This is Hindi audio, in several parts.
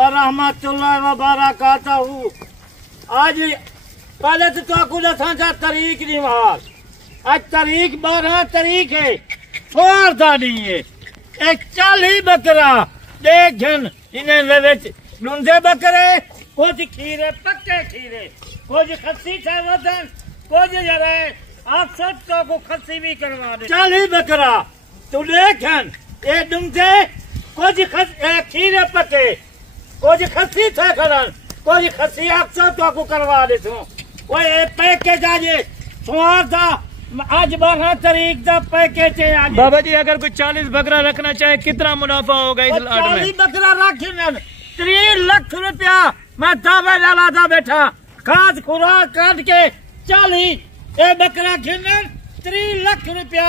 रहमतुल्लाह व बरकातहू। आज पहले तो आपको दसा तारीख नहीं मार, आज तारीख 12 तारीख है, छोड़ता नहीं है। एक 40 बकरा देखन इन्हें डूंदे बकरे, कुछ खीरे पक्के खीरे, कुछ खस्सी थे वजन, कुछ जरा आप सब तो को खस्सी भी करवा दे। 40 बकरा तू देखन ये डूंदे, कुछ खीरे पक्के, कुछ खस्सी थे खड़न, कुछ खस्सी आप सब तो को करवा दे। वो ये पैकेज आज सोमवार था, आज 12 तारीख का पैकेज है। आज बाबा जी अगर कोई 40 बकरा रखना चाहे कितना मुनाफा होगा इस लाट में? 40 बकरा रखे 3 लाख रुपया मैं दावा डाला था बेटा, खाद खुराक काट के 40 बकरा खिलन 3 लाख रुपया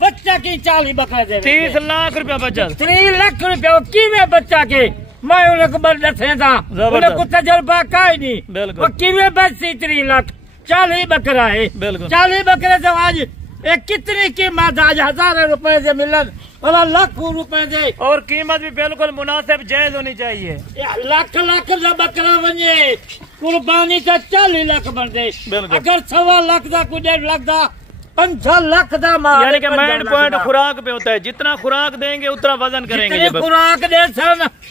बच्चा की 40 बकरा दे 30 लाख रुपया बचत। 3 लाख रुपया किवे बच्चा के मैं उन्हें दसे था, उन्हें कुछ तजर्बा का ही नहीं। बिल्कुल किवे बच्ची 3 लाख 40 बकरा है। 40 बकरे तो आज एक कितनी कीमत, आज 1000 रुपए से मिलन और लाखों रुपए से, और कीमत भी बिल्कुल मुनासिब जायज होनी चाहिए। लाख लाख का बकरा बने कुर्बानी का 40 लाख बन दे। अगर 1.25 लाख का कोई 1.5 लाख का 5 लाख का माल, यानी कि मेन पॉइंट खुराक पे होता है, जितना खुराक देंगे उतना वजन करेंगे, खुराक दे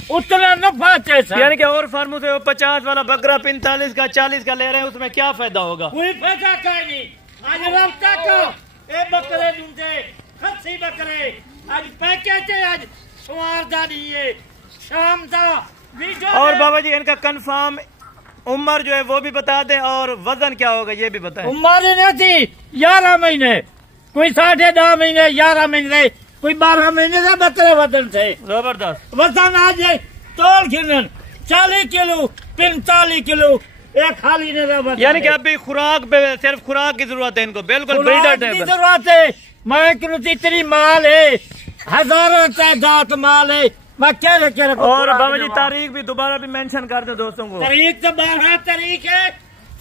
उतना नफा चाहिए। यानी कि और फार्मों से 50 वाला बकरा 45 का 40 का ले रहे हैं, उसमें क्या फायदा होगा? कोई फायदा का नहीं। आज रफ्ता को ए बकरे दूंदे खस्सी बकरे आज पैकेज है, आज सुवारदानी है शाम का। और बाबा जी इनका कंफर्म उम्र जो है वो भी बता दें और वजन क्या होगा ये भी बताएं। उम्र नहीं थी 11 महीने, कोई 10.5 महीने, 11 महीने, कोई 12 महीने का बकरे वजन थे। जबरदस्त वजन आज तोल खिलन 40 किलो 45 किलो एक खाली नहीं। यानी कि अभी खुराक पे सिर्फ खुराक की जरूरत है इनको, बिल्कुल ब्रीडर टाइप जरूरत है। मैं इतनी माल है, हजारों तादाद माल है, मैं क्या और बाबा जी तारीख भी दोबारा भी मेंशन कर दो दोस्तों को। तारीख तो 12 तारीख है,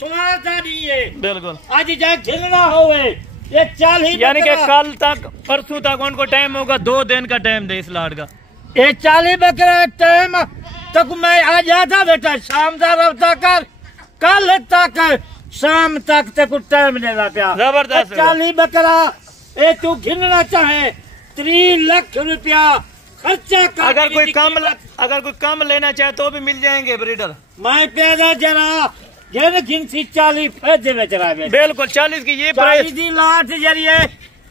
सुनाता नहीं है। बिल्कुल आज जाए खिलना हो ये 40, यानी कि कल तक परसों तक उनको टाइम होगा, 2 दिन का टाइम दे इस लाट का। ये 40 बकरा टाइम तक मैं आ जाता बेटा, शाम का रफ्ता कर, कल तक शाम तक टाइम देना पिया। जबरदस्त 40 बकरा ये तू खिलना चाहे 3 लाख रुपया खर्चा कर। अगर कोई कम लेना चाहे तो भी मिल जाएंगे ब्रीडर। मैं पैदा जरा गिनसी 40 पैसे बेच रहा है। बिल्कुल 40 की ये प्राइस लाट जरिए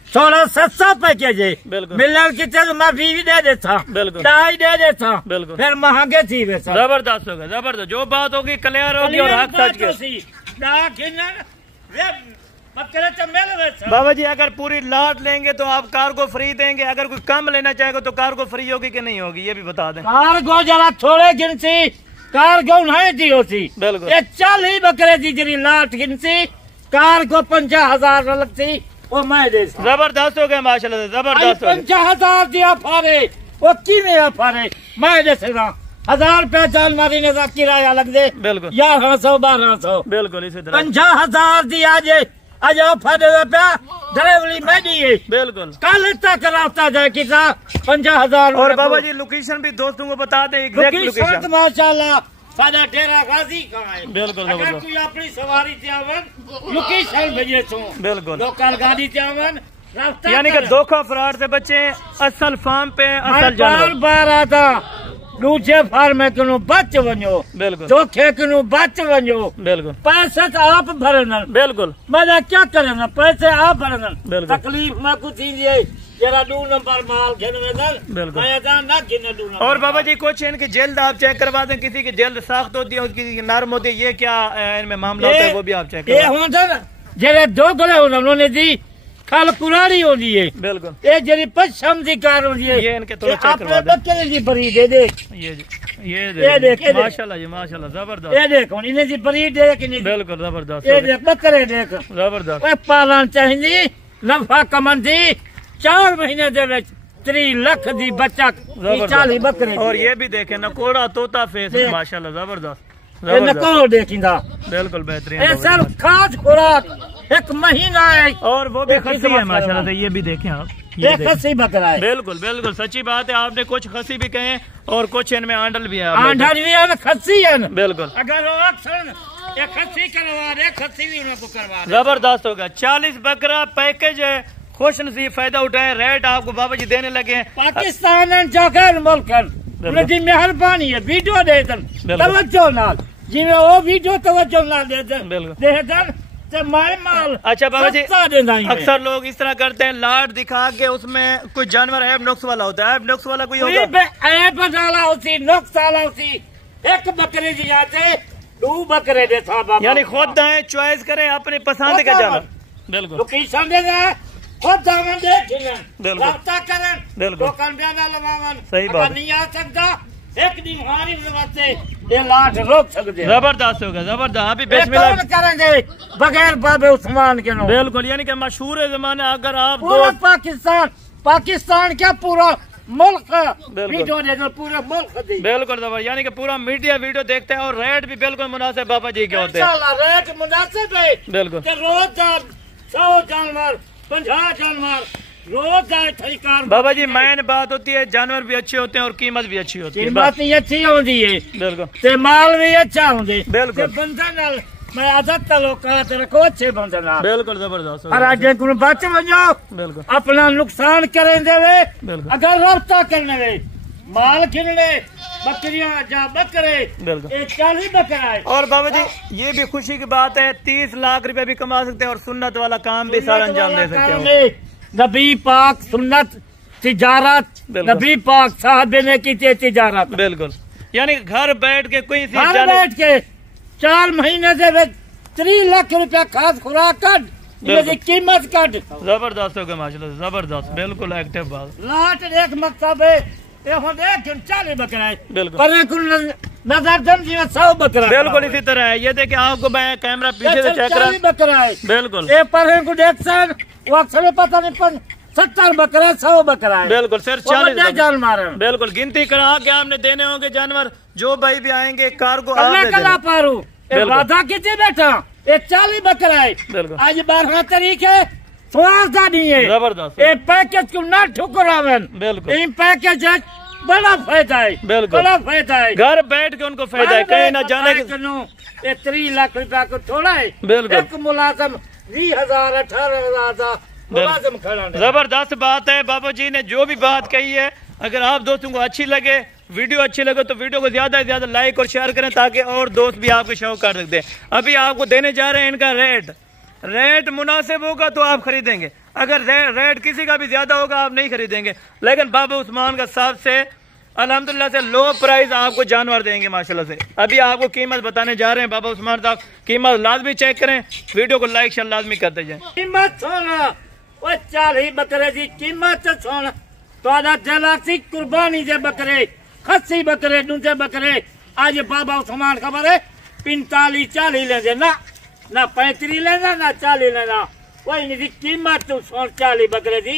थोड़ा सस्ता पैकेज है। बिल्कुल मिलर की तरह मैं भी दे देता, बिल्कुल डाई दे देता, बिल्कुल फिर महंगे थी वैसा। जबरदस्त होगा, जबरदस्त जो बात होगी क्लियर होगी और हक सच की। बाबा जी अगर पूरी लाट लेंगे तो आप कार्गो फ्री देंगे, अगर कोई कम लेना चाहेगा तो कार्गो फ्री होगी कि नहीं होगी ये भी बता दें। कार्गो जरा थोड़े गिनसी कार्गो नहीं दी होती। बिल्कुल 40 बकरे दी जरी लाट गिनसी कार्गो 50,000 लगती, वो मैं दे। जबरदस्त हो गया माशाल्लाह, जबरदस्त 50,000 दिया फारे, वो की में फारे मैं दे सकता। 1000 रुपया जान मारी ने किराया लग दे। बिल्कुल 1100 1200 बिल्कुल इसी तरह 50,000 दिया जे आज फायदे रुपया डिलीवरी में दिए। बिल्कुल कल तक रास्ता जाए किसा 50,000। और बाबा जी लोकेशन भी दोस्तों को बता दें एग्जैक्ट लोकेशन। माशाल्लाह सादा डेरा गाजी कहाँ है। बिल्कुल अगर कोई अपनी सवारी त्यावन लोकेशन भेजे तो बिल्कुल लोकल गाड़ी त्यावन रास्ता, यानी कि धोखा फ्रॉड से बचे, असल फार्म पे असल जानवर। बार आता दूसरे फार्म में कनो बच वनो, बिल्कुल धोखे कनो बच वनो। बिल्कुल पैसे तो आप भरना, बिल्कुल मजा क्या करना, पैसे आप भरना। बिल्कुल तकलीफ में कुछ ही जरा 2 नंबर माल घेन में बिल्कुल ना गिने 2 नंबर। और बाबा जी कुछ इनकी जल्द आप चेक करवा दें, किसी की जल्द सख्त होती है किसी की नरम होती है, ये क्या इनमें मामला होता है वो भी आप चेक करवा। जरा 2 गले उन्होंने दी खाल पुरानी होती है। बिल्कुल ये जरी पश्चिम की कार होती है, ये इनके थोड़ा चेक करवा दें। बच्चे जी बरी दे दे, ये देख माशाल्लाह जी माशाल्लाह जबरदस्त। ये देखो इन्हें जी बरी दे कि नहीं। बिल्कुल जबरदस्त, ये देख बकरे देख जबरदस्त। पालन चाहिए नफा कमन थी 4 महीने दे 3 लाख दी बच्चा 40 बकरे। और ये भी देखे नकोड़ा तोता फेस माशाल्लाह जबरदस्त, नकोड़ देखिंदा बिल्कुल बेहतरीन। ये सब खाद खुराक 1 महीना है और वो भी खर्ची है माशाल्लाह से, ये भी देखें आप ये खस्सी बकरा है। बिल्कुल बिल्कुल सच्ची बात है, आपने कुछ खस्सी भी कहे और कुछ इनमें आंडल भी है। आंडल भी है, खस्सी है। बिल्कुल, अगर वो अक्सर ये खस्सी करवा रहे, खस्सी भी उनको करवा रहे। जबरदस्त होगा। 40 बकरा पैकेज है, खुश नसीब फायदा उठाए। रेट आपको बाबा जी देने लगे हैं। पाकिस्तान चौकर मुल्क उनकी मेहरबानी है, वीडियो दे तवज्जो नाल, जिवें वो वीडियो तवज्जो नाल दे दे माल। अच्छा बाबा जी, अक्सर लोग इस तरह करते हैं, लाट दिखा के उसमें कोई जानवर ऐब नुक्स वाला होता है। ऐब नुक्स वाला कोई होता है? ऐब वाला होती, नुक्स वाला होती। एक बकरे जी आते 2 बकरे दे था, यानी खुद आए चॉइस करें अपनी पसंद का जानवर। बिल्कुल, लोकेशन दे दे, खुद दामन दे, रास्ता करें, बिल्कुल सही बात। नहीं आ सकता एक दिन हमारी वास्ते ये लाट रोक सकते हैं। जबरदस्त होगा, जबरदस्त। अभी बिस्मिल्लाह करेंगे बगैर बाबे उस्मान के। बिल्कुल, यानी कि मशहूर है जमाना। अगर आप पूरा पाकिस्तान क्या पूरा मुल्क वीडियो देखो, पूरे मुल्क दी। बिल्कुल जबरदस्त, यानी कि पूरा मीडिया वीडियो देखते हैं और रेट भी बिल्कुल मुनासिब बाबा जी के होते हैं। रेट मुनासिब है। बिल्कुल, रोज 100 जानवर 50 जानवर रोज बाबा जी। मेन बात होती है जानवर भी अच्छे होते हैं और कीमत भी अच्छी होती है। कीमत भी अच्छी होती है। बिल्कुल, ते माल भी अच्छा होंगे। बिल्कुल, बंदा नाल मैं आदत लोग रखो अच्छे बंदे नाल। बिल्कुल जबरदस्त। और अजे को बच वजो, बिल्कुल अपना नुकसान करें देवे। बिल्कुल, अगर रफ्ता करने वे माल खिलने बकरियां जा बकरे, बिल्कुल 40 बकरा है। और बाबा जी ये भी खुशी की बात है, 30 लाख रुपए भी कमा सकते हैं और सुन्नत वाला काम भी सारा अंजाम दे सकते हैं। नबी पाक सुन्नत तिजारत, नबी पाक साहब ने की तिजारत। बिल्कुल, यानी घर बैठ के कोई घर बैठ के 4 महीने से 3 लाख रुपया खास खुराक कट, कीमत कट। जबरदस्त हो गया माशाल्लाह, जबरदस्त। बिल्कुल एक्टिव बात। लाट एक मकसद है, ये 40 बकरा है। बिल्कुल, पर नजर दम जी 100 बकरा। बिल्कुल इसी तरह है। ये देखिए आपको मैं कैमरा पीछे से चेक करा। बकरा है। बिल्कुल, ये पर को देख सर वो अक्सर पता नहीं 70 बकरा 100 बकरा है। बिल्कुल, सिर्फ 40 जान मारे। बिल्कुल, गिनती करा के आपने देने होंगे जानवर। जो भाई भी आएंगे कार को कला पारू वादा कीजिए बेटा, ये 40 बकरा है। बिल्कुल, आज 12 तारीख है, 16 नहीं है। जबरदस्त। ये पैकेज को ना ठुकरावन। बिल्कुल, इन पैकेज बड़ा फायदा है। बिल्कुल, बड़ा फायदा है। घर बैठ के उनको फायदा है, कहीं ना जाने के। 3 लाख रुपया को थोड़ा है। बिल्कुल, एक मुलाजम 20,000 18,000 का मुलाजम खड़ा। जबरदस्त बात है। बाबा जी ने जो भी बात कही है, अगर आप दोस्तों को अच्छी लगे, वीडियो अच्छी लगे तो वीडियो को ज्यादा से ज्यादा लाइक और शेयर करें ताकि और दोस्त भी आपके शौक कर सकते हैं। अभी आपको देने जा रहे हैं इनका रेट मुनासिब होगा तो आप खरीदेंगे। अगर रेट किसी का भी ज्यादा होगा आप नहीं खरीदेंगे। लेकिन बाबा उस्मान का साहब से अल्हम्दुलिल्लाह से लो प्राइस आपको जानवर देंगे माशाल्लाह से। अभी आपको कीमत बताने जा रहे हैं बाबा उस्मान साहब। कीमत लाजमी चेक करें, वीडियो को लाइक शेयर लाजमी करते जाए। कीमत सोना 40 बकरे की कीमत सोना तो जलासी कुर्बानी के बकरे, खस्सी बकरे, दूसरे बकरे आज बाबा उस्मान खबर है 45 40 लेंगे ना 35 लेना ना 40 लेना। वही नहीं कीमत 40 बकरे की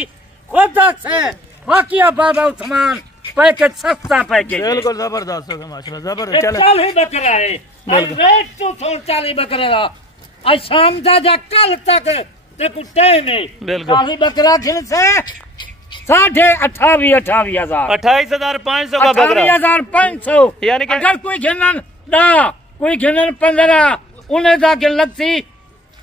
खुद से बाकी बाबा उस्मान पैकेज सस्ता पैकेज। बिल्कुल जबरदस्त होगा माशाल्लाह, जबरदस्त। 40 बकरा है। रेट तो 40 बकरे का आज शाम का जा कल तक कुत्ते में 40 बकरा खिल से 28,000 28,500 का बकरा। 28,500 यानी कि अगर कोई खिलन ना कोई खिलन 15 उन्हें जाके लगती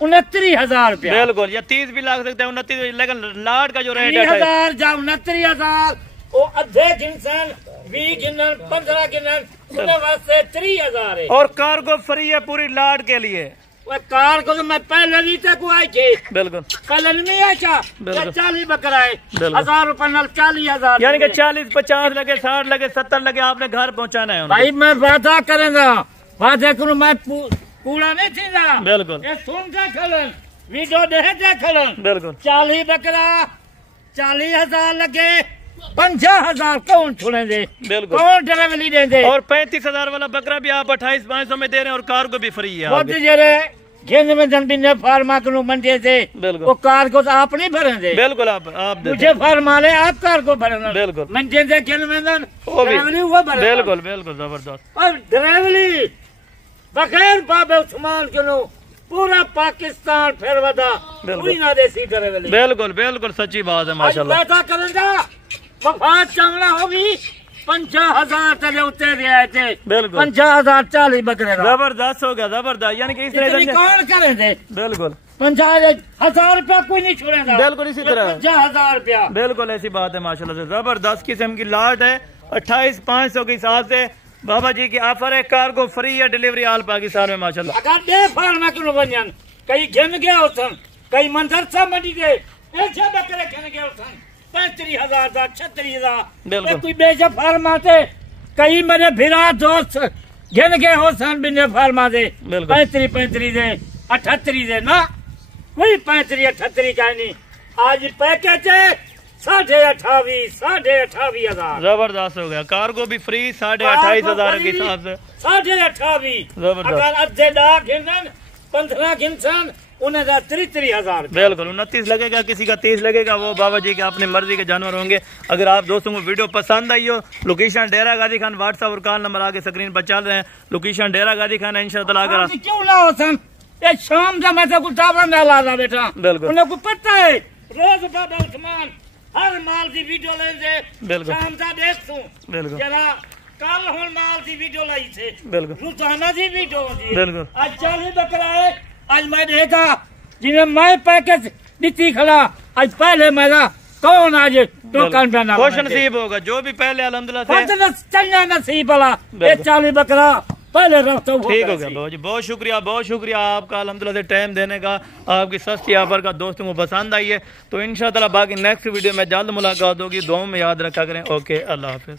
29,000 रुपया। बिल्कुल, या 30 भी लग सकते हैं 29। लेकिन लाट का जो रेट है 30,000 या 29,000 वो अद्धे गिनसन 20 गिनन 15 गिनन उन्हें वास्ते 30,000 है। और कार्गो फ्री है पूरी लाट के लिए। वह कार को तो मैं पहले भी तक आई थी। बिल्कुल, कल नहीं है क्या 40 बकरा है 1,000 रुपए 40,000 यानी कि 40 50 लगे 60 लगे 70 लगे आपने घर पहुंचाना है। भाई मैं वादा करेंगा, वादा करूँ मैं पूरा नहीं थी ना। बिल्कुल, ये सुन के खलन वीडियो देखे खलन। बिल्कुल, 40 बकरा 40,000 लगे 50,000 कौन छोड़ेंगे। बिल्कुल, कौन डिलीवरी देंगे। और 35,000 वाला बकरा भी आप 28,500 में दे रहे हैं और कार को भी फ्री है। गेंद में जन ने फार्मा को मंडी से बिल्कुल, वो कार को तो आप नहीं भरेंगे। बिल्कुल, आप मुझे फार्मा ले आप कार को भरना। बिल्कुल, मंडी से गेंद में वो भरे। बिल्कुल बिल्कुल जबरदस्त। और ड्राइवरी बगैर बाबा उस्मान के पूरा पाकिस्तान फिर वधा कोई ना देसी करे वाली। बिल्कुल बिल्कुल सच्ची बात है माशाल्लाह। बैठा करेंगा वफात चावला होगी 50,000 तले उतरे आए थे। बिल्कुल 50,000 40 बकरे जबरदस्त हो गया जबरदस्त, यानी कि इस तरह कौन करे थे। बिल्कुल 50,000 रुपया कोई नहीं छोड़ेगा। बिल्कुल इसी तरह 50,000 रुपया बिल्कुल ऐसी बात है माशाल्लाह से। जबरदस्त किस्म की लाट है 28,500 के हिसाब से बाबा जी की ऑफर है। कार्गो फ्री है, डिलीवरी ऑल पाकिस्तान में माशाल्लाह। अगर दे फार्मा क्यों बनन कई घिन गया होसन कई मंदिर सा मंडी दे ऐसे बकरे घिन गया होसन 35,000 दा 36,000 कोई बेचा फार्मा से कई मेरे फिरा दोस्त घिन गए होसन बिने फार्मा दे 35 दे 38 दे ना कोई 35 38 का नहीं। आज पैकेज है 28,500 जबरदस्त हो गया। कार्गो भी फ्री 28,500 के हिसाब से 28,500। अगर अद्धे डा गिनन 15 गिनसन उन्हें 33,000। बिल्कुल 29 लगेगा, किसी का 30 लगेगा, वो बाबा जी के अपने मर्जी के जानवर होंगे। अगर आप दोस्तों को वीडियो पसंद आई हो, लोकेशन डेरा गाजी खान, व्हाट्सएप और कॉल नंबर आगे स्क्रीन पर चल रहे हैं। लोकेशन डेरा गाजी खान है इंशाअल्लाह। अगर क्यों ना होसन ये शाम का मैं तो कुछ टावर ना ला बेटा। बिल्कुल उन्हें को पता है रोज बाबा उस्मान हर माल की वीडियो लेंगे। बिल्कुल शाम का देख तू बिल्कुल जरा कल हुन माल की वीडियो लाई थे। बिल्कुल रोजाना की वीडियो होती है। बिल्कुल आज 40 बकरा है। आज मैं देखा जिन्हें मैं पैकेज दी खड़ा आज पहले मेरा कौन आज टोकन पे ना खुश नसीब होगा जो भी पहले अल्हम्दुलिल्लाह से चलना नसीब वाला। ये 40 बकरा पहले रखता हूँ। ठीक हो गया बाबा जी, बहुत शुक्रिया आपका अल्हम्दुलिल्लाह से टाइम देने का। आपकी सस्ती ऑफर का दोस्तों को पसंद आई है तो इंशाअल्लाह बाकी नेक्स्ट वीडियो में जल्द मुलाकात होगी। दुआओं में याद रखा करें। ओके, अल्लाह हाफिज।